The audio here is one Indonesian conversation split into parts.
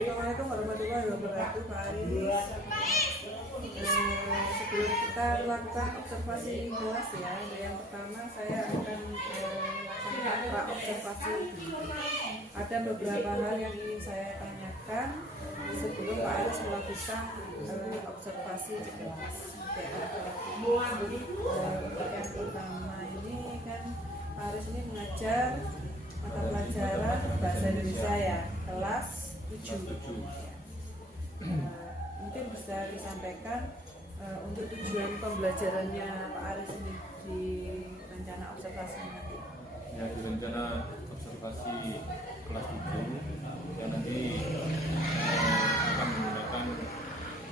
Assalamualaikum warahmatullahi wabarakatuh, Pak Aris. Sebelum kita melakukan observasi kelas ya, yang pertama saya akan melakukan observasi. Ada beberapa hal yang ingin saya tanyakan sebelum Pak Aris melakukan observasi di kelas. Yang pertama ini kan Pak Aris ini mengajar mata pelajaran bahasa Indonesia ya, kelas 7. Mungkin bisa disampaikan untuk tujuan pembelajarannya Pak Aris ini di rencana observasi nanti. Ya, di rencana observasi kelas 7 yang nanti akan menggunakan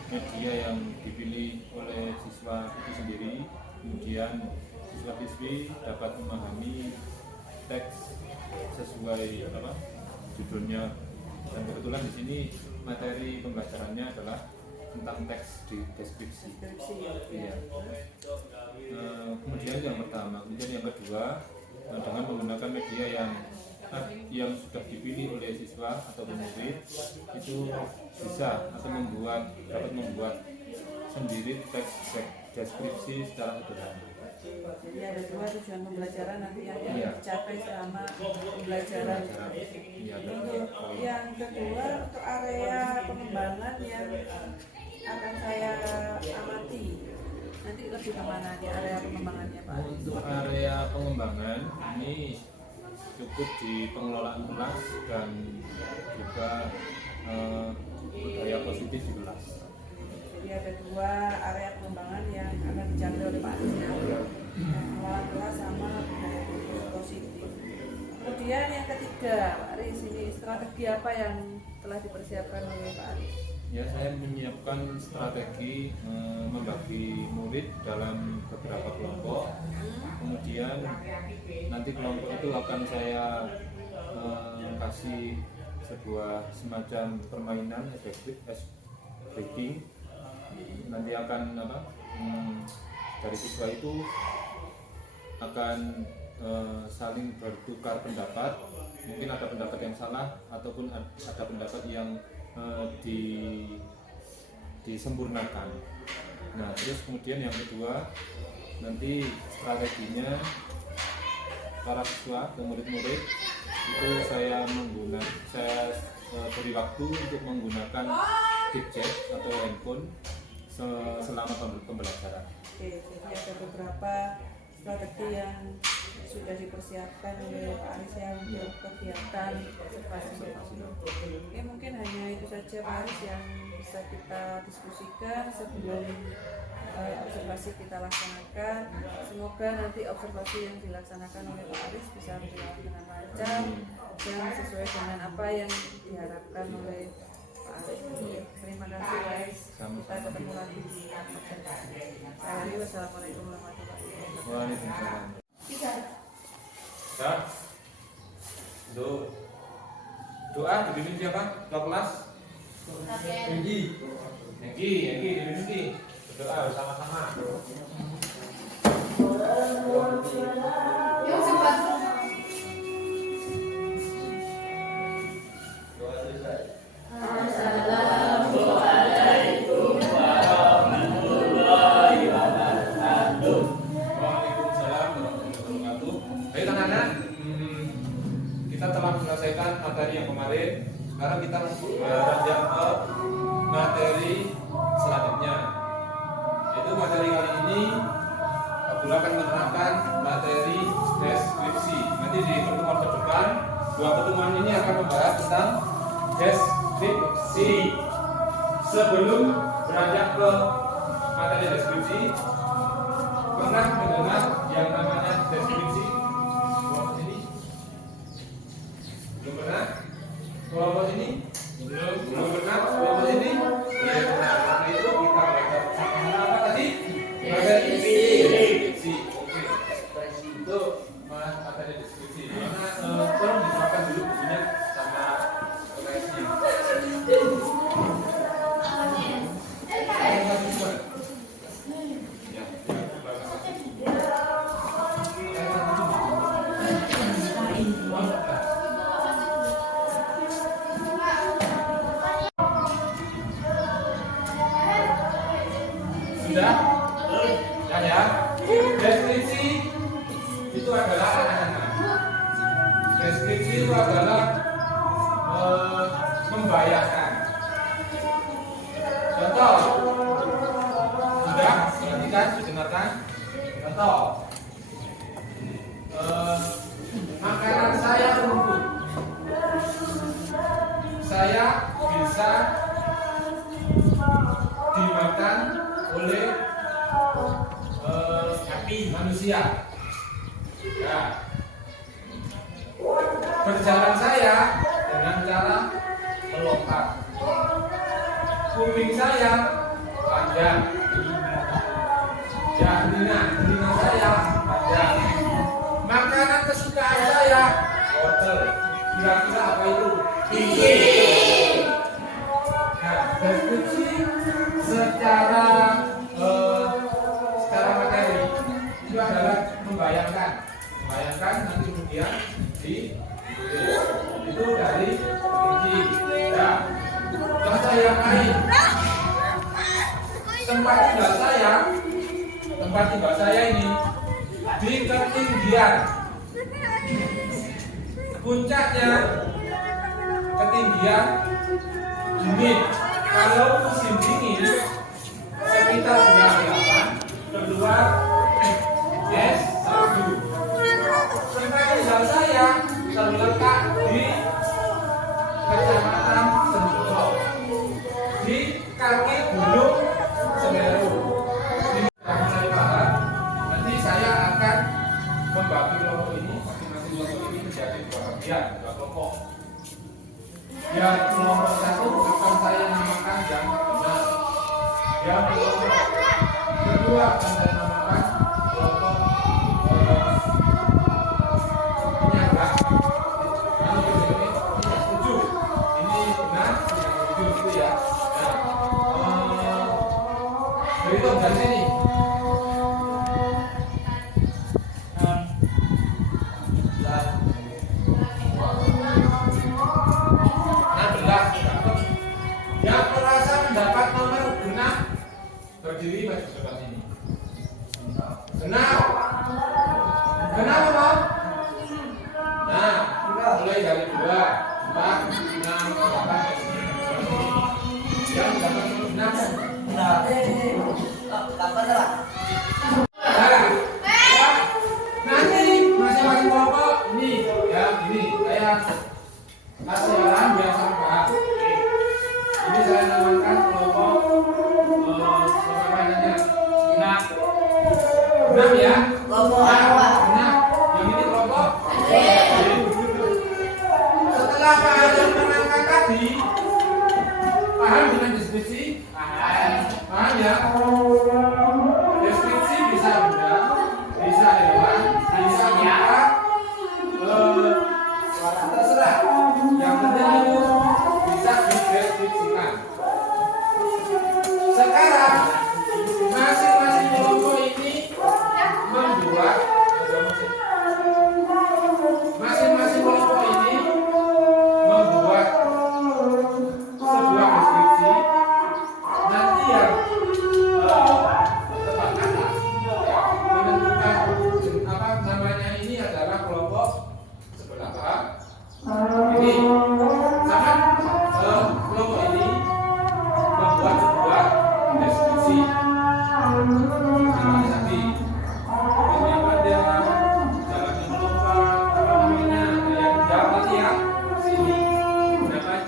media yang dipilih oleh siswa itu sendiri. Kemudian siswa-siswi dapat memahami teks sesuai judulnya. Dan kebetulan di sini materi pembelajarannya adalah tentang teks di deskripsi. Iya. Kemudian yang pertama, kemudian yang kedua, dengan menggunakan media yang sudah dipilih oleh siswa atau murid itu bisa atau dapat membuat sendiri teks deskripsi secara sederhana. Jadi ada dua tujuan pembelajaran nanti yang dicapai selama pembelajaran. Untuk yang kedua, untuk area pengembangan yang akan saya amati nanti lebih kemana nih area pengembangannya Pak? Untuk area pengembangan ini cukup di pengelolaan kelas dan juga budaya positif di kelas. Jadi ada dua area pengembangan yang akan dicapai oleh Pak Aris ya, pengelolaan kelas sama budaya positif. Kemudian yang ketiga, Pak Aris, ini strategi apa yang telah dipersiapkan oleh Pak Aris? Ya, saya menyiapkan strategi membagi murid dalam beberapa kelompok. Kemudian nanti kelompok itu akan saya kasih sebuah semacam permainan ice breaking. Nanti akan dari siswa itu akan saling bertukar pendapat. Mungkin ada pendapat yang salah ataupun ada pendapat yang disempurnakan. Nah, terus kemudian yang kedua, nanti strateginya para siswa atau murid-murid itu saya beri waktu untuk menggunakan gadget atau handphone selama pembelajaran. Oke, jadi ada beberapa strategi yang sudah dipersiapkan oleh Pak Aris yang untuk kegiatan observasi. Oke, mungkin hanya itu saja Pak Aris yang bisa kita diskusikan sebelum observasi kita laksanakan. Semoga nanti observasi yang dilaksanakan oleh Pak Aris bisa berjalan dengan lancar dan sesuai dengan apa yang diharapkan oleh Pak Aris. Terima kasih Pak Aris. Kita ketemu lagi di observasi. Wassalamualaikum warahmatullahi wabarakatuh. Waalaikumsalam. Ya, doa dipimpin siapa? Ketua kelas? Enggi, dipimpin. Berdoa bersama-sama. Kita telah menyelesaikan materi yang kemarin. Sekarang kita beranjak ke materi selanjutnya. Yaitu materi kali ini Abdullah akan menerangkan materi deskripsi. Nanti di pertemuan ke depan, dua pertemuan ini akan membahas tentang deskripsi. Sebelum beranjak ke materi deskripsi, pernah mendengar yang namanya deskripsi? Belum pernah? Kelompok ini? Belum pernah? Kelompok ini? Iya pernah. Karena itu kita belajar sama apa tadi? Deskripsi. Oke. Itu materi deskripsi. Karena tolong diterapkan dulu bukunya sama OTS-nya. Ya. Sudah? Sudah ya? Deskripsi itu adalah anak-anak. Deskripsi itu adalah membayangkan. Contoh. Sudah? Perhatikan, didengarkan. Contoh. Makanan saya rumput. Saya bisa dimakan oleh manusia. Ya. Berjalan saya dengan cara melompat. Kuping saya panjang. Ya, telinga saya panjang. Makanan kesukaan saya wortel. Kira-kira apa itu? Nah, deskripsi secara materi itu adalah membayangkan nanti kemudian ditulis. Itu dari deskripsi. Ya. Contoh yang lain. Tempat tinggal saya ini di ketinggian. Puncaknya ketinggian dingin. Kalau musim dingin sekitar bulan 8 keluar es salju. Tempat tinggal saya terletak di Kecamatan Sentul, di kaki Gunung Semeru. Mulai paham, nanti saya akan membagi kelompok ini, masing-masing kelompok ini menjadi dua bagian, dua kelompok. Yang kelompok satu akan saya namakan yang benar. Yang kelompok kedua akan saya namakan kelompok penyangga. Ini setuju, ini benar, ini setuju gitu ya. Berhitung dari sini. Yang merasa mendapat nomor genap berdiri pada tempat ini. Genap. Genap apa? Nah, mulai dari 2, 4, 6, 8. Yang mendapat nomor genap. Nanti masing-masing kelompok ini ya, ini saya kasih arahan biar sampai. Ini saya namakan kelompok apa namanya? Genap ya. Genap. Yang ini kelompok. Setelah paham yang menangkan tadi, paham dengan deskripsi? Paham ya? Deskripsi bisa benda, bisa hewan, bisa tempat, terserah. Yang penting itu bisa dideskripsikan. Sekarang masing-masing kelompok ini membuat sebuah deskripsi. Nanti yang tepat kata menentukan apa namanya ini adalah kelompok sebelah paham. Ini sama kelompok ini membuat sebuah deskripsi namanya tadi ini pada jalan yang melompat apa namanya yang jauh tadi ya sini mendapat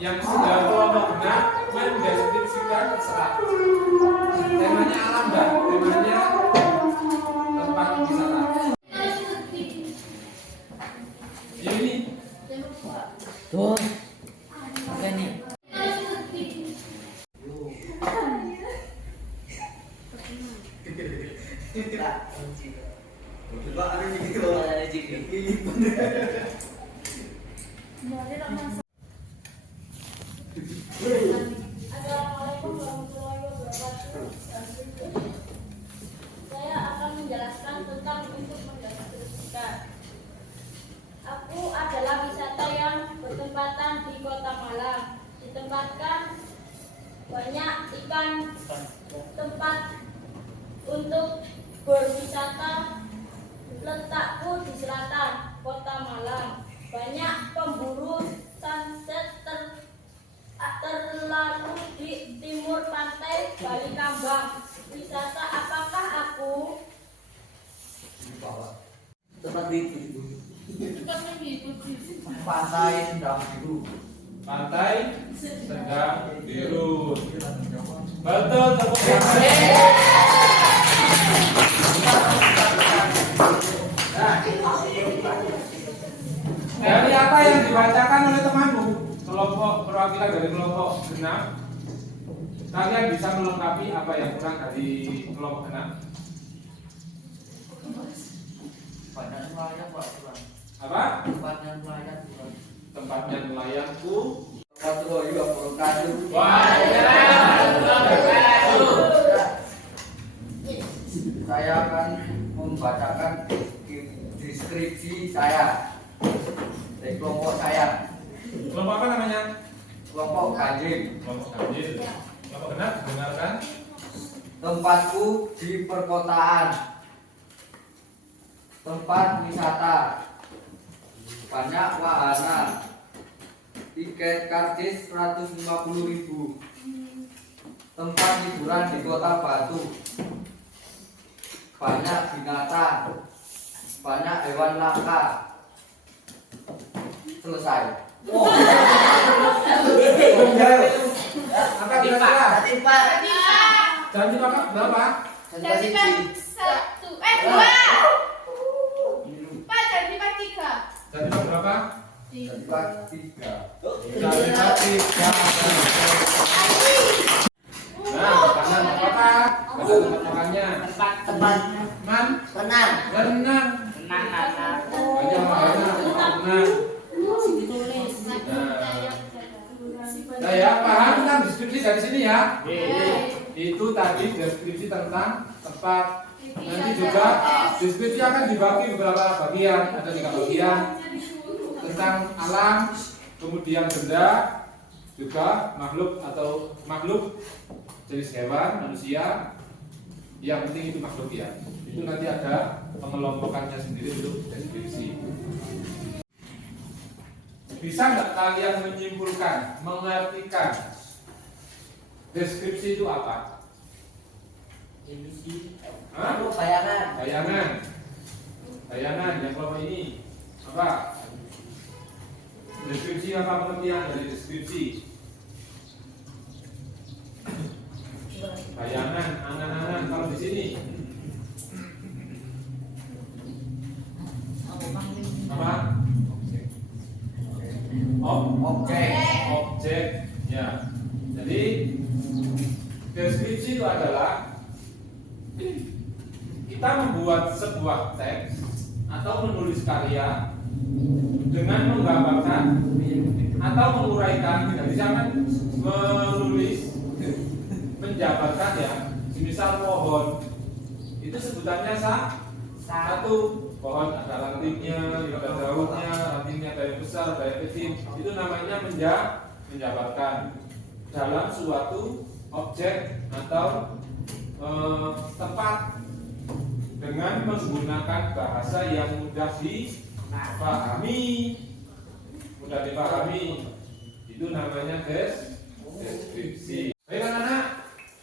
yang sudah kelompok benar mendeskripsikan terserah temanya alam dan temanya tempat wisata. Ini tuh apa nih? Assalamualaikum warahmatullahi wabarakatuh. Saya akan menjelaskan tentang bentuk mendeskripsikan. Aku adalah wisata yang bertempatan di Kota Malang. Ditempatkan banyak ikan, tempat untuk berwisata. Letakku di selatan kota Malang. Banyak pemburu sunset terlalu di timur pantai Bali Kambang. Wisata apakah aku? Tempat itu. Pantai Sendang Biru. Pantai Sendang Biru. Betul, tepuk tangan. Dari apa yang dibacakan oleh temanmu, kelompok perwakilan dari kelompok genap, kalian bisa melengkapi apa yang kurang dari kelompok genap? Banyak nelayan Pak. Apa? Tempatnya nelayan. Tempatnya nelayanku. Satu juga Purwokarta. Saya akan membacakan deskripsi saya dari kelompok saya. Kelompok apa namanya? Kelompok ganjil. Kelompok ganjil. Kelompok genap, dengarkan. Tempatku di perkotaan. Tempat wisata. Banyak wahana. Tiket karcis 150.000. Tempat hiburan di Kota Batu. Banyak binatang. Banyak hewan langka. Selesai. Apa kira-kira? Janji Bapak berapa? Jadi Pak 1, 2. Pak jadi Pak 3. Janji Bapak berapa? Jadi Pak 3. Janji Bapak 3. Nah, karena Bapak ada tempat makannya. Tempat Man, tenang. berenang. Tenang anak. Banyak wahana, berenang. Nah ya, paham kan deskripsi dari sini ya? Itu tadi deskripsi tentang tempat. Nanti juga deskripsi akan dibagi beberapa bagian. Ada 3 bagian tentang alam, kemudian benda, juga makhluk jenis hewan, manusia. Yang penting itu makhluk ya. Itu nanti ada pengelompokannya sendiri untuk deskripsi. Bisa nggak kalian menyimpulkan, mengartikan deskripsi itu apa? Hah? Bayangan yang kelompok ini apa? Deskripsi apa pengertian dari deskripsi? Bayangan, angan-angan kalau di sini apa? Objek ya. Jadi deskripsi itu adalah kita membuat sebuah teks atau menulis karya dengan menggambarkan atau menguraikan. Tidak bisa kan menulis menjabarkan ya. Misal pohon itu sebutannya satu pohon, ada rantingnya, ada daunnya, rantingnya ada yang besar, ada yang kecil. Itu namanya menjabarkan dalam suatu objek atau tempat dengan menggunakan bahasa yang mudah dipahami. Itu namanya deskripsi. Baik anak-anak,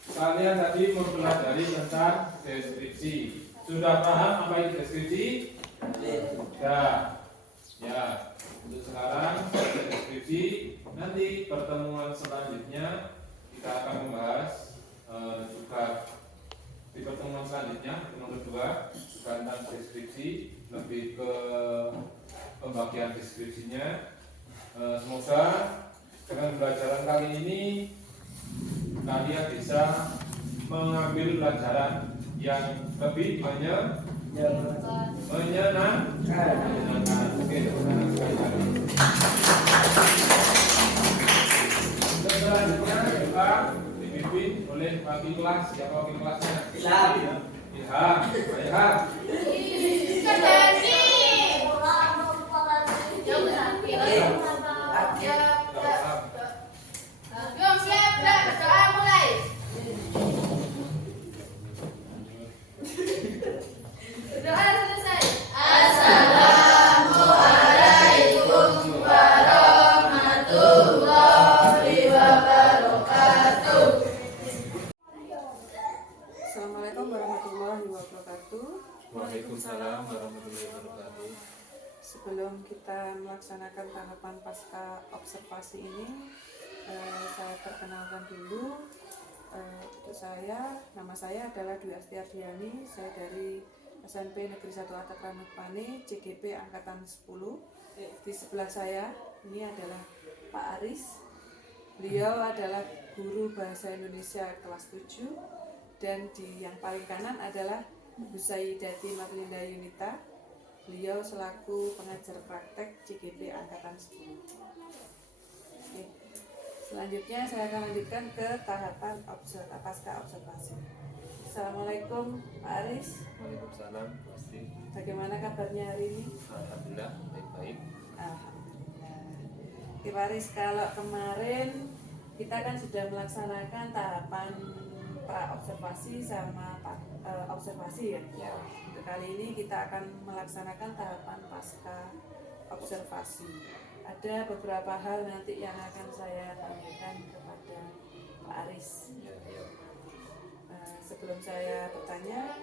kalian tadi mempelajari tentang deskripsi. Sudah paham apa itu deskripsi? Ya. Untuk sekarang deskripsi. Nanti pertemuan selanjutnya kita akan membahas juga di pertemuan selanjutnya, pertemuan kedua juga tentang deskripsi, lebih ke pembagian deskripsinya. Semoga dengan pelajaran kali ini kalian bisa mengambil pelajaran yang lebih menyenangkan. Oke, terima kasih. Selanjutnya juga dipimpin oleh wakil kelas. Siapa wakil kelasnya? Ilham. Siap, Waalaikumsalam warahmatullahi wabarakatuh. Sebelum kita melaksanakan tahapan pasca observasi ini, saya perkenalkan dulu. Untuk saya, nama saya adalah Dwi Astiardiani. Saya dari SMP Negeri 1 Atak Ranut Pane, CGP Angkatan 10. Di sebelah saya ini adalah Pak Aris. Beliau adalah guru bahasa Indonesia kelas 7. Dan di yang paling kanan adalah Bu Sayyidati Marlinda Yunita. Beliau selaku pengajar praktek CGP Angkatan 10. Oke. Selanjutnya saya akan lanjutkan ke tahapan pasca observasi. Assalamualaikum Pak Aris. Waalaikumsalam pasti. Bagaimana kabarnya hari ini? Alhamdulillah baik-baik. Alhamdulillah. Oke Pak Aris, kalau kemarin kita kan sudah melaksanakan tahapan pra-observasi sama observasi ya. Ya. Untuk kali ini kita akan melaksanakan tahapan pasca observasi. Ada beberapa hal nanti yang akan saya tanyakan kepada Pak Aris. Ya, ya. Sebelum saya bertanya,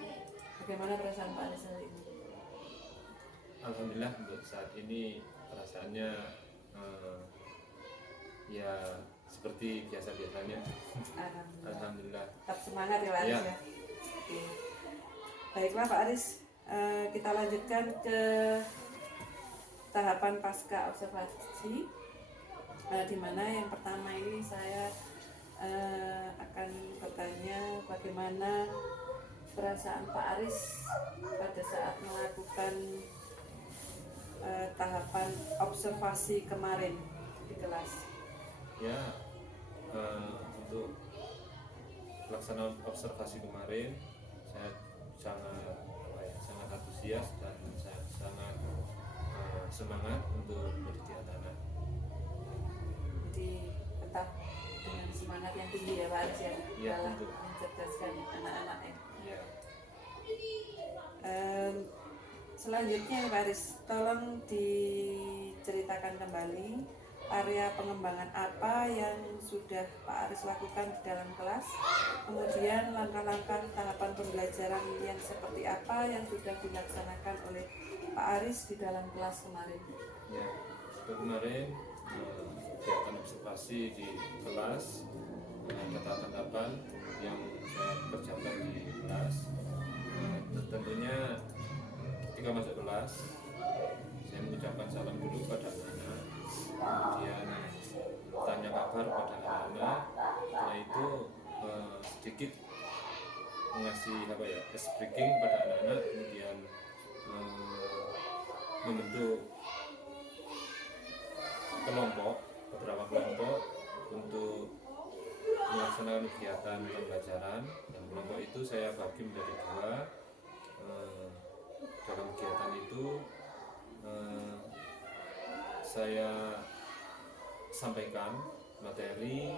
bagaimana perasaan Pak Aris hari ini? Alhamdulillah untuk saat ini perasaannya ya seperti biasa-biasanya. Alhamdulillah. Alhamdulillah. Tetap semangat ya Pak Aris Ya. ya. Oke. Baiklah Pak Aris, kita lanjutkan ke tahapan pasca observasi, di mana yang pertama ini saya akan bertanya bagaimana perasaan Pak Aris pada saat melakukan tahapan observasi kemarin di kelas. Ya, untuk pelaksanaan observasi kemarin saya sangat antusias dan saya sangat semangat untuk mendidik anak-anak. Jadi tetap dengan semangat yang tinggi ya Pak Aris ya, Ya, dalam tentu. mencerdaskan anak-anak ya. Ya, Selanjutnya Pak Aris, tolong diceritakan kembali area pengembangan apa yang sudah Pak Aris lakukan di dalam kelas, kemudian langkah-langkah tahapan pembelajaran yang seperti apa yang sudah dilaksanakan oleh Pak Aris di dalam kelas kemarin. ya. Seperti kemarin kegiatan observasi di kelas, ada tahapan-tahapan yang saya kerjakan di kelas. Tentunya ketika masuk kelas, saya mengucapkan salam dulu pada anak-anak, kemudian tanya kabar pada anak-anak. Setelah itu sedikit mengasih ice breaking pada anak-anak, kemudian membentuk beberapa kelompok untuk melaksanakan kegiatan pembelajaran. Dan kelompok itu saya bagi menjadi dua. Dalam kegiatan itu saya sampaikan materi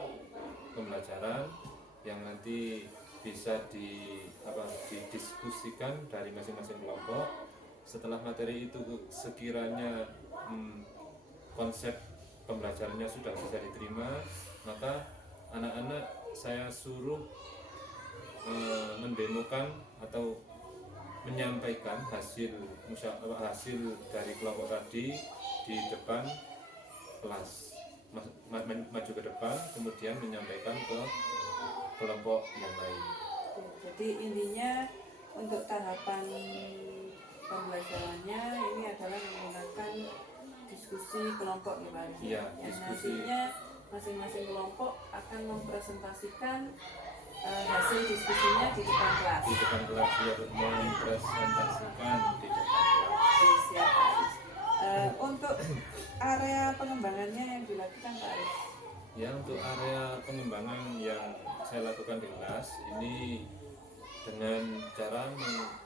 pembelajaran yang nanti bisa didiskusikan dari masing-masing kelompok. Setelah materi itu sekiranya konsep pembelajarannya sudah bisa diterima, maka anak-anak saya suruh mendemokan atau menyampaikan hasil dari kelompok tadi di depan kelas, maju ke depan, kemudian menyampaikan ke kelompok yang lain. Jadi intinya untuk tahapan pembelajarannya ini adalah menggunakan diskusi kelompok ya Pak Aris. Iya, Yang diskusi. nantinya masing-masing kelompok akan mempresentasikan hasil diskusinya di depan kelas. Di depan kelas ya, mempresentasikan di depan kelas. Oke, siap Pak Aris. Untuk area pengembangannya yang dilakukan Pak Aris. Ya, untuk area pengembangan yang saya lakukan di kelas ini dengan cara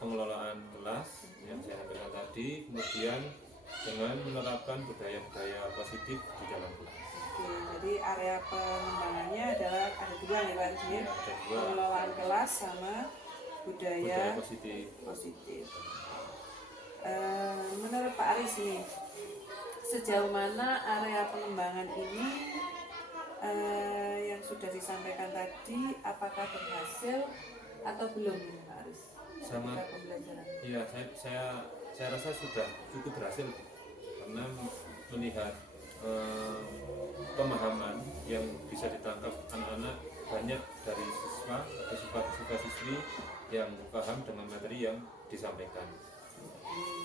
pengelolaan kelas yang saya sampaikan tadi, kemudian dengan menerapkan budaya-budaya positif di dalam kelas. Oke, jadi area pengembangannya adalah ada dua ya Pak Aris ya. Ya, ada dua. Pengelolaan kelas sama budaya Budaya positif. positif. Menurut Pak Aris nih, sejauh mana area pengembangan ini yang sudah disampaikan tadi, apakah berhasil atau belum nih Pak Aris? Sangat. ketika pembelajaran? Iya, saya rasa sudah cukup berhasil karena melihat pemahaman yang bisa ditangkap anak-anak, banyak dari siswa atau siswa-siswi yang paham dengan materi yang disampaikan.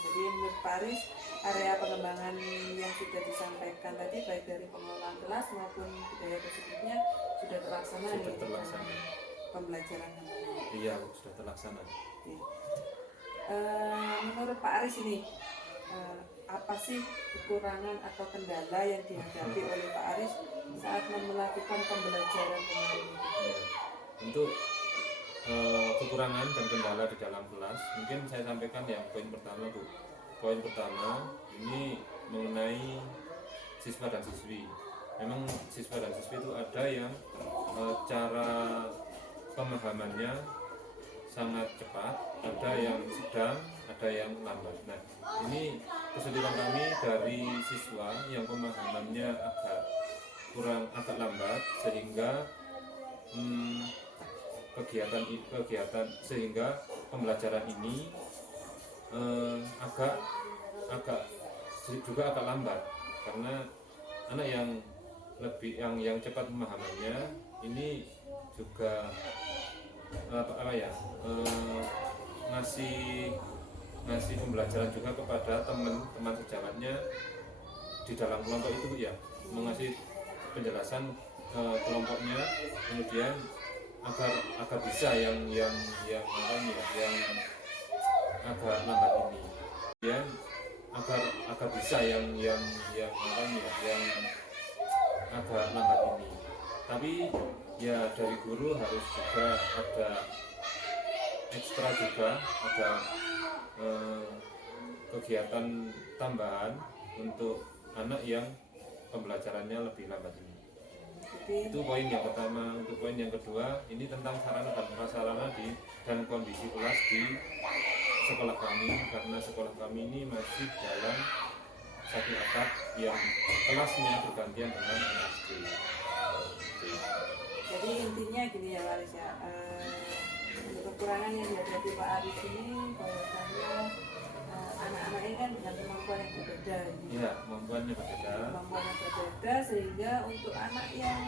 Jadi menurut Pak Aris, area pengembangan yang sudah disampaikan tadi baik dari pengelolaan kelas maupun budaya positifnya sudah terlaksana. Sudah terlaksana. Pembelajaran namanya. Iya, sudah terlaksana. Oke. Menurut Pak Aris ini, apa sih kekurangan atau kendala yang dihadapi oleh Pak Aris saat melakukan pembelajaran kemarin? Ya. Untuk kekurangan dan kendala di dalam kelas, mungkin saya sampaikan yang poin pertama Bu. Poin pertama ini mengenai siswa dan siswi. Memang siswa dan siswi itu ada yang cara pemahamannya sangat cepat, ada yang sedang, ada yang lambat. Nah, ini kesulitan kami dari siswa yang pemahamannya agak lambat, sehingga kegiatan sehingga pembelajaran ini agak lambat, karena anak yang cepat pemahamannya ini juga ngasih pembelajaran juga kepada teman-teman sejawatnya di dalam kelompok itu ya, mengasih penjelasan kelompoknya, kemudian agar bisa yang agak lambat ini, kemudian agar bisa yang agak lambat ini. Tapi ya dari guru harus juga ada ekstra juga, ada kegiatan tambahan untuk anak yang pembelajarannya lebih lambat ini. Itu poin yang pertama. Untuk poin yang kedua, ini tentang sarana dan prasarana dan kondisi kelas di sekolah kami, karena sekolah kami ini masih dalam satu atap yang kelasnya bergantian dengan SD. Jadi intinya gini ya Pak Aris ya, untuk kekurangan yang dihadapi Pak Aris ini bahwasannya anak-anak ini kan dengan kemampuan yang berbeda. Iya, kemampuannya berbeda, sehingga untuk anak yang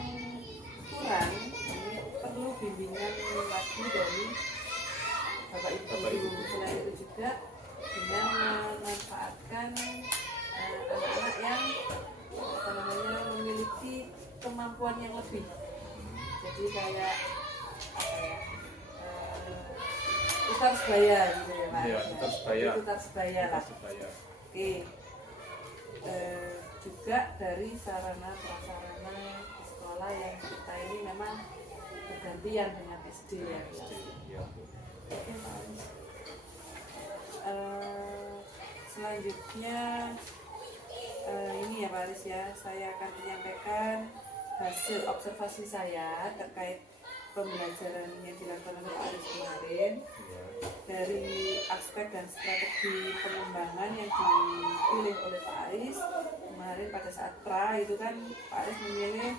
kurang ini perlu bimbingan lagi dari Bapak Ibu. Selain itu juga dengan memanfaatkan anak-anak yang memiliki kemampuan yang lebih. Jadi kayak tukar sebaya gitu ya Pak. Iya, tukar sebaya lah. Oke. Juga dari sarana prasarana di sekolah yang kita ini memang bergantian dengan SD ya. Iya. Oke Pak Aris. Selanjutnya ini ya Pak Aris ya, saya akan menyampaikan hasil observasi saya terkait pembelajaran yang dilakukan oleh Pak Aris kemarin. Dari aspek dan strategi pengembangan yang dipilih oleh Pak Aris kemarin pada saat pra itu kan Pak Aris memilih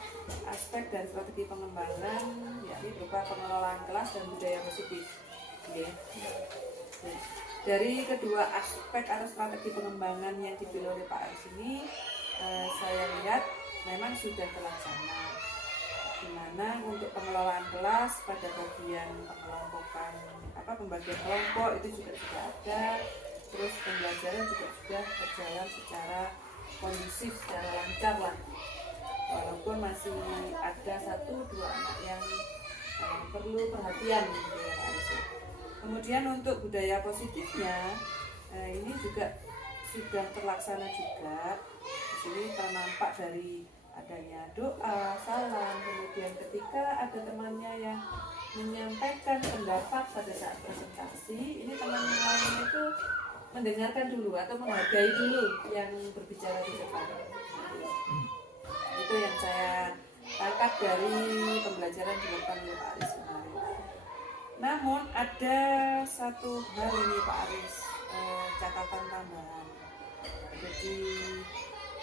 aspek dan strategi pengembangan yakni berupa pengelolaan kelas dan budaya positif. Dari kedua aspek atau strategi pengembangan yang dipilih oleh Pak Aris ini, saya lihat memang sudah terlaksana, di mana untuk pengelolaan kelas pada bagian pengelompokan pembagian kelompok itu juga sudah ada, terus pembelajaran juga sudah berjalan secara kondusif, secara lancar lah, walaupun masih ada 1-2 anak yang perlu perhatian gitu ya Pak Aris. Kemudian untuk budaya positifnya ini juga sudah terlaksana juga. Di sini ternampak dari adanya doa, salam, kemudian ketika ada temannya yang menyampaikan pendapat pada saat presentasi, ini teman yang lain itu mendengarkan dulu atau menghargai dulu yang berbicara di depan. Itu yang saya tangkap dari pembelajaran dilakukan oleh Pak Aris kemarin. Namun ada satu hal ini Pak Aris, catatan tambahan. Jadi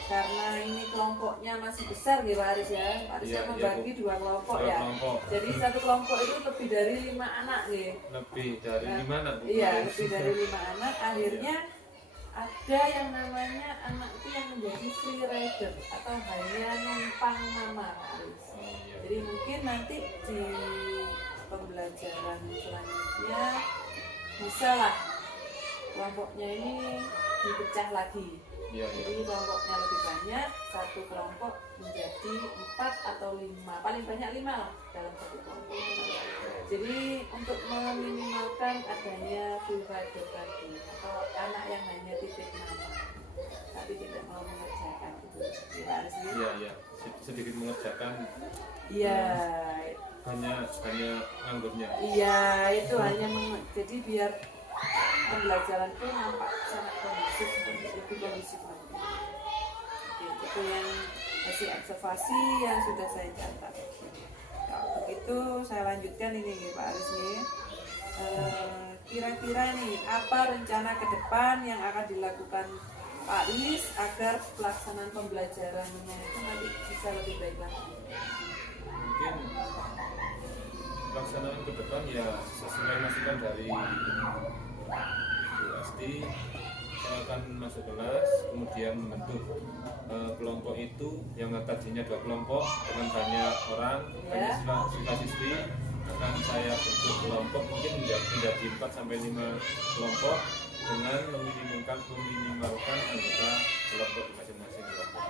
karena ini kelompoknya masih besar ya Pak Aris ya. Pak Aris Iya, kan membagi iya, dua kelompok Dua ya. kelompok. Jadi satu kelompok itu lebih dari 5 anak nih. Lebih dari 5 anak Bu. Iya, lebih dari 5 anak. Akhirnya ada yang namanya anak itu yang menjadi free rider atau hanya numpang nama Pak Aris. Oh, iya. Jadi mungkin nanti di pembelajaran selanjutnya bisa lah kelompoknya ini dipecah lagi. Iya, iya. Jadi kelompoknya lebih banyak, satu kelompok menjadi 4 atau 5, paling banyak 5 lah dalam satu kelompok. Jadi untuk meminimalkan adanya free rider tadi atau anak yang hanya titip nama tapi tidak mau mengerjakan itu gimana sih? Iya, iya. Sedikit mengerjakan. Iya, Hanya nganggurnya. iya itu hanya jadi biar pembelajaran itu nampak sangat kondusif, lebih kondusif lagi. Oke, itu yang hasil observasi yang sudah saya catat. Kalau begitu saya lanjutkan ini ya Pak Aris nih. Kira-kira nih apa rencana ke depan yang akan dilakukan Pak Aris agar pelaksanaan pembelajarannya itu nanti bisa lebih baik lagi? Mungkin pelaksanaan ke depan ya sesuai masukan dari Bu Asti, saya akan masuk kelas, kemudian membentuk kelompok itu yang tadinya 2 kelompok dengan banyak orang, banyak siswa-siswi, akan saya bentuk kelompok mungkin menjadi 4 sampai 5 kelompok dengan meminimalkan anggota kelompok di masing-masing kelompok.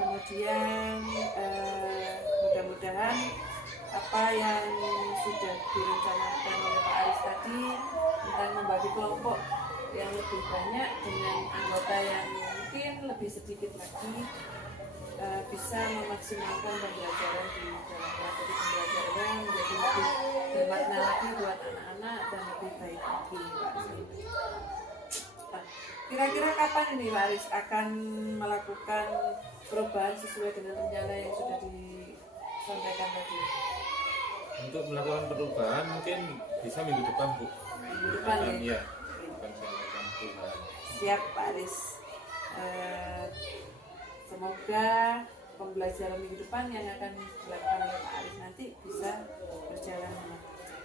Kemudian mudah-mudahan apa yang sudah direncanakan oleh Pak Aris tadi tentang membagi kelompok yang lebih banyak dengan anggota yang mungkin lebih sedikit lagi bisa memaksimalkan pembelajaran di dalam materi pembelajaran menjadi lebih bermakna lagi buat anak-anak dan lebih baik lagi Pak Aris. Nah, kira-kira kapan ini Pak Aris akan melakukan perubahan sesuai dengan rencana yang sudah disampaikan tadi? Untuk melakukan perubahan mungkin bisa minggu depan Bu. Minggu depan ya? Iya, akan saya lakukan perubahan. Siap Pak Aris. Semoga pembelajaran minggu depan yang akan dilakukan oleh Pak Aris nanti bisa berjalan dengan lancar.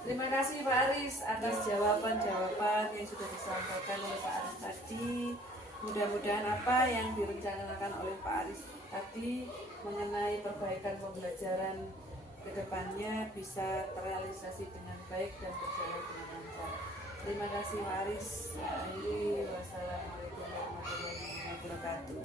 Terima kasih Pak Aris atas jawaban-jawaban yang sudah disampaikan oleh Pak Aris tadi. Mudah-mudahan apa yang direncanakan oleh Pak Aris tadi mengenai perbaikan pembelajaran ke depannya bisa terrealisasi dengan baik dan berjalan dengan lancar. Terima kasih Pak Aris. Wassalamualaikum warahmatullahi wabarakatuh.